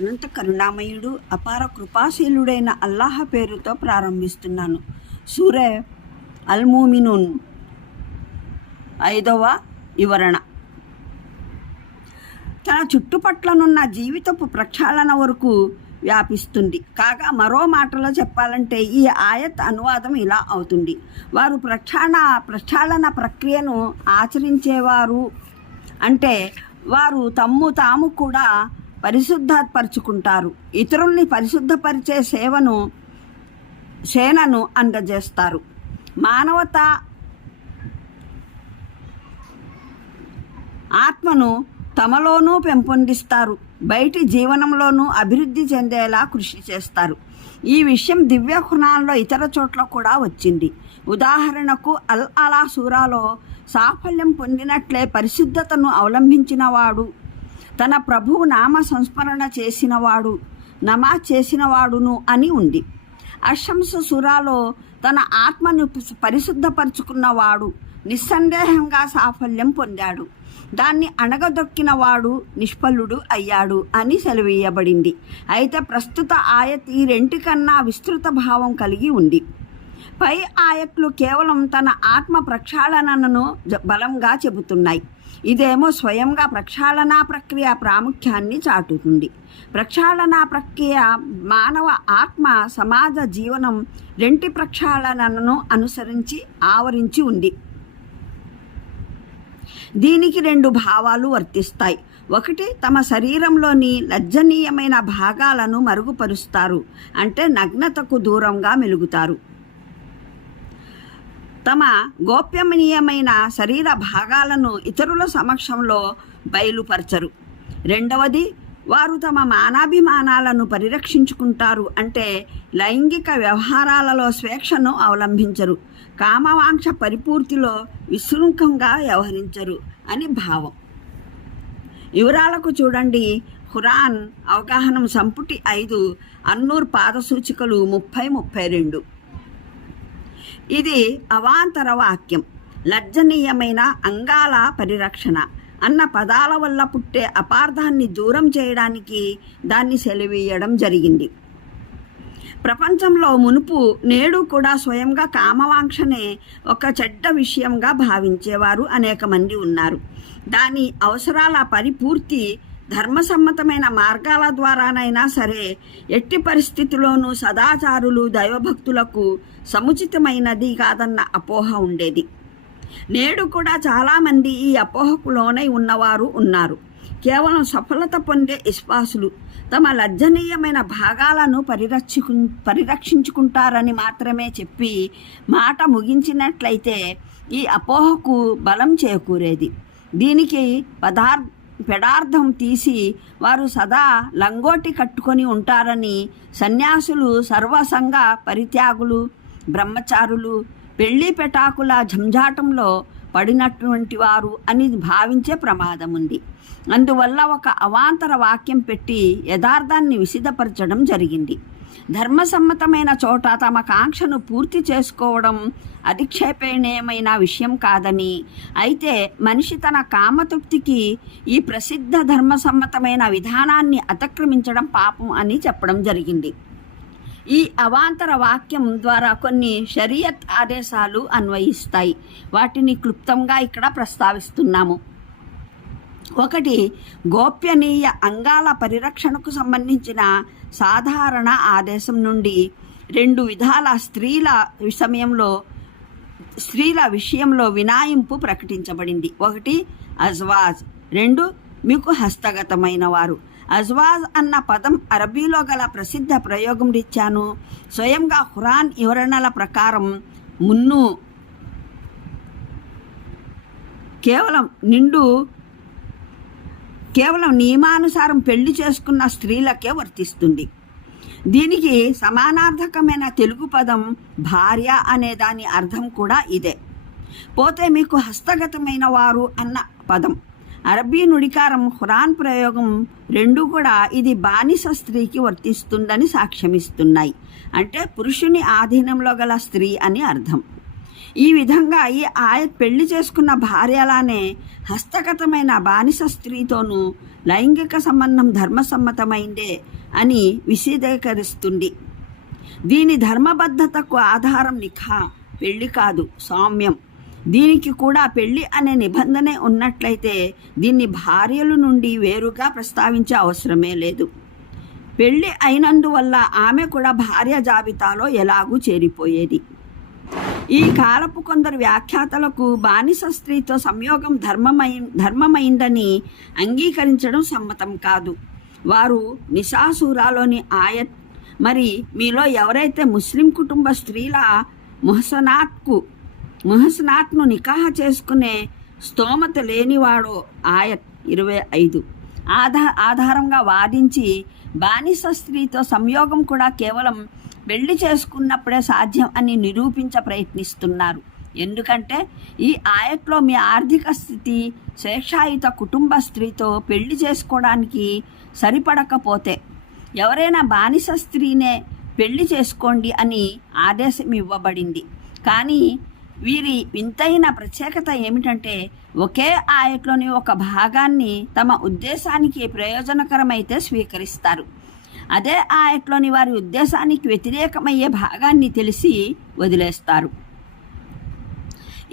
అనంత కరుణామయుడు అపార కృపాశీలుడైన అల్లాహ పేరుతో ప్రారంభిస్తున్నాను. సూరే అల్మూమినున్ ఐదవ వివరణ. తన చుట్టుపట్లనున్న జీవితపు ప్రక్షాళన వరకు వ్యాపిస్తుంది. కాగా మరో మాటలో చెప్పాలంటే ఈ ఆయత్ అనువాదం ఇలా అవుతుంది. వారు ప్రక్షాళన ప్రక్షాళన ప్రక్రియను ఆచరించేవారు అంటే వారు తమ్ము తాము కూడా పరిశుద్ధపరుచుకుంటారు ఇతరుల్ని పరిశుద్ధపరిచే సేవను సేనను అందజేస్తారు. మానవత ఆత్మను తమలోనూ పెంపొందిస్తారు. బయటి జీవనంలోనూ అభివృద్ధి చెందేలా కృషి చేస్తారు. ఈ విషయం దివ్య కుణాల్లో ఇతర చోట్ల కూడా వచ్చింది. ఉదాహరణకు అల్ అలా సూరాలో సాఫల్యం పొందినట్లే పరిశుద్ధతను అవలంబించినవాడు తన ప్రభువు నామ సంస్మరణ చేసినవాడు నమాజ్ చేసినవాడును అని ఉంది. అశంస సురాలో తన ఆత్మను పరిశుద్ధపరుచుకున్నవాడు నిస్సందేహంగా సాఫల్యం పొందాడు. దాన్ని అణగదొక్కినవాడు నిష్ఫలుడు అయ్యాడు అని సెలవేయబడింది. అయితే ప్రస్తుత ఆయత్ ఈ రెంటికన్నా విస్తృత భావం కలిగి ఉంది. పై ఆయట్లు కేవలం తన ఆత్మ ప్రక్షాళనను జ- బలంగా చెబుతున్నాయి. ఇదేమో స్వయంగా ప్రక్షాళనా ప్రక్రియ ప్రాముఖ్యాన్ని చాటుతుంది. ప్రక్షాళనా ప్రక్రియ మానవ ఆత్మ సమాజ జీవనం రెంటి ప్రక్షాళనను అనుసరించి ఆవరించి ఉంది. దీనికి రెండు భావాలు వర్తిస్తాయి. ఒకటి తమ శరీరంలోని లజ్జనీయమైన భాగాలను మరుగుపరుస్తారు. అంటే నగ్నతకు దూరంగా మెలుగుతారు. తమ గోప్యమనీయమైన శరీర భాగాలను ఇతరుల సమక్షంలో బయలుపరచరు. రెండవది వారు తమ మానాభిమానాలను పరిరక్షించుకుంటారు అంటే లైంగిక వ్యవహారాలలో స్వేచ్ఛను అవలంబించరు. కామవాంక్ష పరిపూర్తిలో విశృంఖంగా వ్యవహరించరు అని భావం. వివరాలకు చూడండి. హురాన్ అవగాహన సంపుటి ఐదు అన్నూర్ పాదసూచికలు ముప్పై ముప్పై రెండు. ఇది అవాంతర వాక్యం. లజ్జనీయమైన అంగాల పరిరక్షణ. అన్న పదాల వల్ల పుట్టే అపార్థాన్ని దూరం చేయడానికి దాన్ని సెలవీయడం జరిగింది. ప్రపంచంలో మునుపు నేడు కూడా స్వయంగా కామవాంక్షనే ఒక చెడ్డ విషయంగా భావించేవారు అనేక మంది ఉన్నారు. దాని అవసరాల పరిపూర్తి ధర్మసమ్మతమైన మార్గాల ద్వారానైనా సరే ఎట్టి పరిస్థితిలోనూ సదాచారులు దైవభక్తులకు సముచితమైనది కాదన్న అపోహ ఉండేది. నేడు కూడా చాలామంది ఈ అపోహకు లోనై ఉన్నవారు ఉన్నారు. కేవలం సఫలత పొందే విశ్వాసులు తమ లజ్జనీయమైన భాగాలను పరిరక్షికు పరిరక్షించుకుంటారని మాత్రమే చెప్పి మాట ముగించినట్లయితే ఈ అపోహకు బలం చేకూరేది. దీనికి పదార్ పెడార్థం తీసి వారు సదా లంగోటి కట్టుకొని ఉంటారని సన్యాసులు సర్వసంగ పరిత్యాగులు బ్రహ్మచారులు పెళ్ళి పెటాకుల జంజాటంలో పడినటువంటి వారు అని భావించే ప్రమాదం ఉంది అందువల్ల ఒక అవాంతర వాక్యం పెట్టి యథార్థాన్ని విసిదపరచడం జరిగింది. ధర్మసమ్మతమైన చోట తమ కాంక్షను పూర్తి చేసుకోవడం అధిక్షేపణీయమైన విషయం కాదని. అయితే మనిషి తన కామతృప్తికి ఈ ప్రసిద్ధ ధర్మసమ్మతమైన విధానాన్ని అతిక్రమించడం పాపం అని చెప్పడం జరిగింది. ఈ అవాంతర వాక్యం ద్వారా కొన్ని షరియత్ ఆదేశాలు అన్వయిస్తాయి. వాటిని క్లుప్తంగా ఇక్కడ ప్రస్తావిస్తున్నాము. ఒకటి గోప్యనీయ అంగాల పరిరక్షణకు సంబంధించిన సాధారణ ఆదేశం నుండి రెండు విధాల స్త్రీల సమయంలో స్త్రీల విషయంలో వినాయింపు ప్రకటించబడింది. ఒకటి అజ్వాజ్ రెండు మీకు హస్తగతమైన వారు. అజ్వాజ్ అన్న పదం అరబీలో గల ప్రసిద్ధ ప్రయోగం రీత్యాను. స్వయంగా ఖురాన్ వివరణల ప్రకారం మున్ను కేవలం నిండు కేవలం నియమానుసారం పెళ్ళి చేసుకున్న స్త్రీలకే వర్తిస్తుంది. దీనికి సమానార్థకమైన తెలుగు పదం భార్య అనే దాని అర్థం కూడా ఇదే. పోతే మీకు హస్తగతమైన వారు అన్న పదం. అరబీ నుడికారం ఖురాన్ ప్రయోగం రెండు కూడా ఇది బానిస స్త్రీకి వర్తిస్తుందని సాక్ష్యమిస్తున్నాయి. అంటే పురుషుని ఆధీనంలో గల స్త్రీ అని అర్థం. ఈ విధంగా ఈ ఆయత్ పెళ్ళి చేసుకున్న భార్య అలానే హస్తగతమైన బానిస స్త్రీతోనూ లైంగిక సంబంధం ధర్మసమ్మతమైందే అని విశదీకరిస్తుంది. దీని ధర్మబద్ధతకు ఆధారం నిఖా పెళ్ళి కాదు సామ్యం. దీనికి కూడా పెళ్ళి అనే నిబంధనే ఉన్నట్లయితే దీన్ని భార్యల నుండి వేరుగా ప్రస్తావించే అవసరమే లేదు. పెళ్ళి అయినందువల్ల ఆమె కూడా భార్య జాబితాలో ఎలాగూ చేరిపోయేది. ఈ కాలపు కొందరు వ్యాఖ్యాతలకు బానిస స్త్రీతో సంయోగం ధర్మమై ధర్మమైందని అంగీకరించడం సమ్మతం కాదు. వారు నిశాసూరాలోని ఆయత్ మరి మీలో ఎవరైతే ముస్లిం కుటుంబ స్త్రీల ముహసనాత్కు ముహసనాత్ను నికాహ చేసుకునే స్తోమత లేనివాడో ఆయత్ ఇరవై ఐదు. ఆధా ఆధారంగా వాదించి బానిస స్త్రీతో సంయోగం కూడా కేవలం పెళ్ళి చేసుకున్నప్పుడే సాధ్యం అని నిరూపించ ప్రయత్నిస్తున్నారు. ఎందుకంటే ఈ ఆయట్లో మీ ఆర్థిక స్థితి స్వేచ్ఛాయుత కుటుంబ స్త్రీతో పెళ్ళి చేసుకోవడానికి సరిపడకపోతే ఎవరైనా బానిస స్త్రీనే పెళ్ళి చేసుకోండి అని ఆదేశం ఇవ్వబడింది. కానీ వీరి వింతైన ప్రత్యేకత ఏమిటంటే ఒకే ఆయట్లోని ఒక భాగాన్ని తమ ఉద్దేశానికి ప్రయోజనకరమైతే స్వీకరిస్తారు. అదే ఆయట్లోని వారి ఉద్దేశానికి వ్యతిరేకమయ్యే భాగాన్ని తెలిసి వదిలేస్తారు.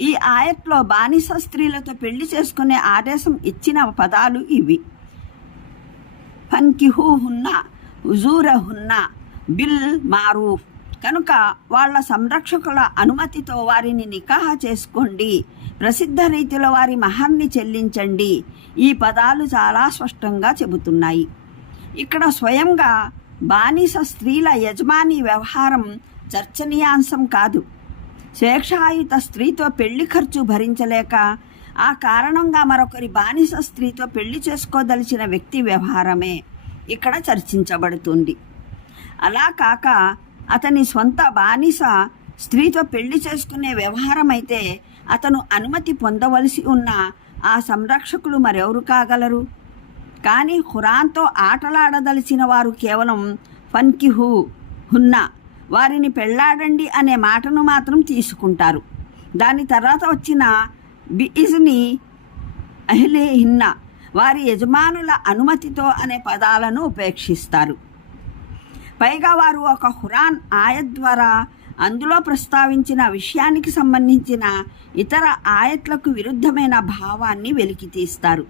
ఈ ఆయట్లో బానిస స్త్రీలతో పెళ్ళి చేసుకునే ఆదేశం ఇచ్చిన పదాలు ఇవి. ఫన్కిహు హున్నా హుజూర హున్నా బిల్ మారూఫ్. కనుక వాళ్ళ సంరక్షకుల అనుమతితో వారిని నికాహ చేసుకోండి. ప్రసిద్ధ రీతిలో వారి మహర్ని చెల్లించండి. ఈ పదాలు చాలా స్పష్టంగా చెబుతున్నాయి. ఇక్కడ స్వయంగా బానిస స్త్రీల యజమాని వ్యవహారం చర్చనీయాంశం కాదు. స్వేచ్ఛాయుత స్త్రీతో పెళ్ళి ఖర్చు భరించలేక ఆ కారణంగా మరొకరి బానిస స్త్రీతో పెళ్ళి చేసుకోదలిచిన వ్యక్తి వ్యవహారమే ఇక్కడ చర్చించబడుతుంది. అలా కాక అతని సొంత బానిస స్త్రీతో పెళ్ళి చేసుకునే వ్యవహారం అయితే అతను అనుమతి పొందవలసి ఉన్న ఆ సంరక్షకులు మరెవరు కాగలరు? కానీ ఖురాన్తో ఆటలాడదలిచిన వారు కేవలం ఫన్కిహు హున్నా వారిని పెళ్ళాడండి అనే మాటను మాత్రం తీసుకుంటారు. దాని తర్వాత వచ్చిన బిఇజ్ని అహ్లే హిన్నా వారి యజమానుల అనుమతితో అనే పదాలను ఉపేక్షిస్తారు. పైగా వారు ఒక హురాన్ ఆయత్ ద్వారా అందులో ప్రస్తావించిన విషయానికి సంబంధించిన ఇతర ఆయత్లకు విరుద్ధమైన భావాన్ని వెలికి తీస్తారు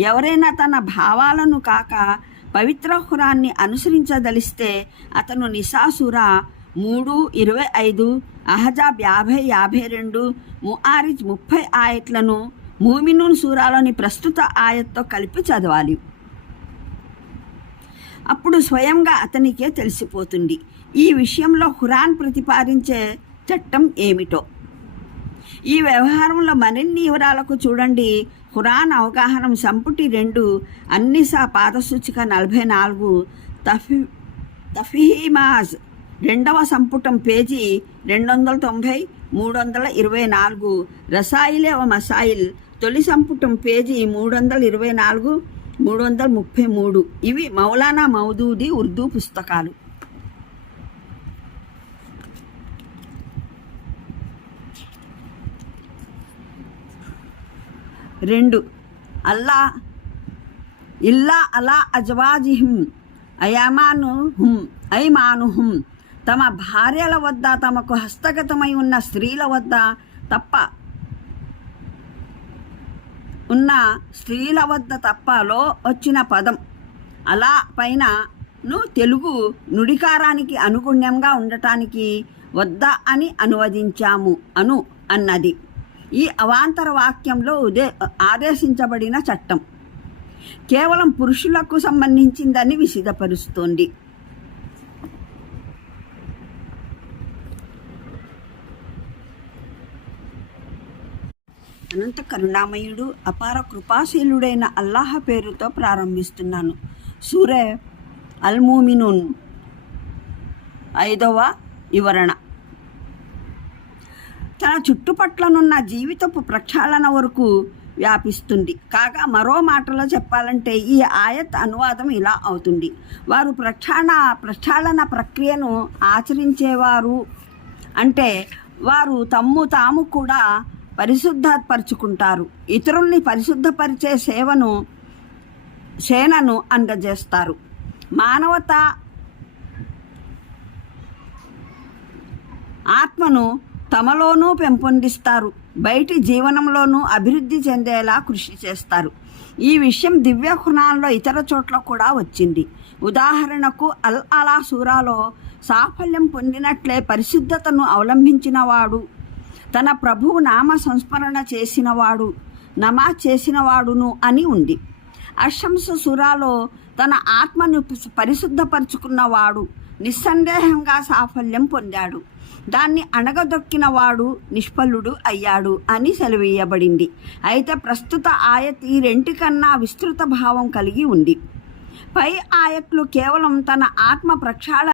ఎవరైనా తన భావాలను కాక పవిత్ర హురాన్ని అనుసరించదలిస్తే అతను నిశాసుర మూడు ఇరవై ఐదు అహజాబ్ యాభై యాభై రెండు ముఆరిజ్ ముప్పై ఆయట్లను మూమినూన్ సూరాలోని ప్రస్తుత ఆయత్తో కలిపి చదవాలి. అప్పుడు స్వయంగా అతనికే తెలిసిపోతుంది. ఈ విషయంలో హురాన్ ప్రతిపాదించే చట్టం ఏమిటో. ఈ వ్యవహారంలో మరిన్ని వివరాలకు చూడండి. హురాన్ అవగాహన సంపుటి రెండు అన్నిసా పాదసూచిక నలభై నాలుగు తఫి తఫీమాజ్ రెండవ సంపుటం పేజీ రెండు వందల తొంభై మూడు వందల ఇరవై నాలుగు రసాయిలే ఓ మసాయిల్ తొలి సంపుటం పేజీ మూడు వందల ఇరవై నాలుగు మూడు వందల ముప్పై మూడు. ఇవి మౌలానా మౌదూది ఉర్దూ పుస్తకాలు. రెండు. అల్లా ఇల్లా అలా అజవాజిహిం అయమానుహుం ఐమానుహుం. తమ భార్యల వద్ద తమకు హస్తగతమై ఉన్న స్త్రీల వద్ద తప్ప ఉన్న స్త్రీల వద్ద తప్పలో వచ్చిన పదం. అలా పైనను తెలుగు నుడికారానికి అనుగుణ్యంగా ఉండటానికి వద్ద అని అనువదించాము అను అన్నది. ఈ అవాంతర వాక్యంలో ఉదే ఆదేశించబడిన చట్టం. కేవలం పురుషులకు సంబంధించిందని విసిదపరుస్తోంది అనంత కరుణామయుడు అపార కృపాశీలుడైన అల్లాహ పేరుతో ప్రారంభిస్తున్నాను. సూరే అల్మూమినున్ ఐదవ వివరణ. చుట్టుపట్లనున్న జీవితపు ప్రక్షాళన వరకు వ్యాపిస్తుంది. కాగా మరో మాటలో చెప్పాలంటే ఈ ఆయత్ అనువాదం ఇలా అవుతుంది. వారు ప్రక్షాళన ప్రక్షాళన ప్రక్రియను ఆచరించేవారు అంటే వారు తమ్ము తాము కూడా పరిశుద్ధపరుచుకుంటారు ఇతరుల్ని పరిశుద్ధపరిచే సేవను సేనను అందజేస్తారు. మానవత ఆత్మను తమలోనూ పెంపొందిస్తారు. బయటి జీవనంలోనూ అభివృద్ధి చెందేలా కృషి చేస్తారు. ఈ విషయం దివ్య హృణాల్లో ఇతర చోట్ల కూడా వచ్చింది. ఉదాహరణకు అల్ అలా సూరాలో సాఫల్యం పొందినట్లే పరిశుద్ధతను అవలంబించినవాడు. తన ప్రభువు నామ సంస్మరణ చేసినవాడు నమాజ్ చేసినవాడును అని ఉంది. అశంస సురాలో తన ఆత్మను పరిశుద్ధపరుచుకున్నవాడు. నిస్సందేహంగా సాఫల్యం పొందాడు. దాన్ని అణగదొక్కినవాడు నిష్ఫలుడు అయ్యాడు అని సెలవీయబడింది. అయితే ప్రస్తుత ఆయత్ ఈ రెంటికన్నా విస్తృత భావం కలిగి ఉంది. పై ఆయట్లు కేవలం తన ఆత్మ ప్రక్షాళన